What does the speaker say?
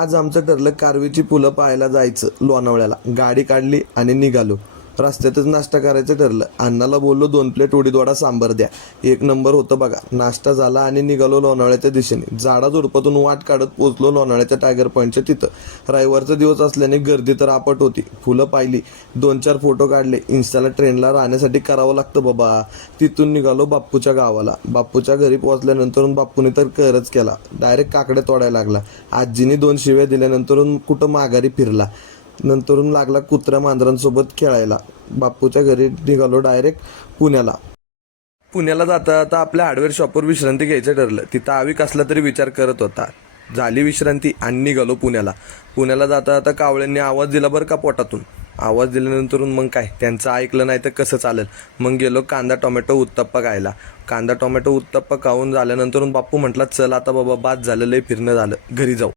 आज आमचं ठरलं कारवीची फुलं पाहायला जायचं लोणावळ्याला. गाडी काढली आणि निघालो. रस्त्यातच नाश्ता करायचं ठरलं. अण्णाला बोललो 2 प्लेट उडीद वडा सांबार द्या. एक नंबर होतं बघा. नाश्ता झाला आणि निघालो लोणावळ्याच्या दिशेने. झाडा झुडपातून वाट काढत पोचलो लोणावळ्याच्या टायगर पॉईंटच्या तिथं. रविवारचा दिवस असल्याने गर्दी तर आपट होती. फुलं पाहिली, 2-4 फोटो काढले. इन्स्टाला ट्रेंडला राहण्यासाठी करावं लागतं बाबा. तिथून निघालो बाप्पूच्या गावाला. बाप्पूच्या घरी पोहोचल्यानंतर बाप्पूने तर कहरच केला. डायरेक्ट काकडे तोडायला लागला. आजीने 2 शिव्या दिल्यानंतर कुठं माघारी फिरला. नंतरून लागला कुत्र्या मांजरांसोबत खेळायला. बाप्पूच्या घरी निघालो डायरेक्ट पुण्याला. पुण्याला जाता जाता आपल्या हार्डवेअर शॉपवर विश्रांती घ्यायचं ठरलं. तिथं आवी कसला तरी विचार करत होता. झाली विश्रांती आणि निघालो पुण्याला. पुण्याला जाता जाता कावळ्यांनी आवाज दिला बरं का पोटातून. आवाज दिल्यानंतर मग काय, त्यांचं ऐकलं नाही तर कसं चालेल. मग गेलो कांदा टोमॅटो उत्तप्पा खायला. कांदा टोमॅटो उत्तप्पा खाऊन झाल्यानंतर बाप्पू म्हटला चल आता बाबा बाद झालं, लय फिरणं झालं, घरी जाऊ.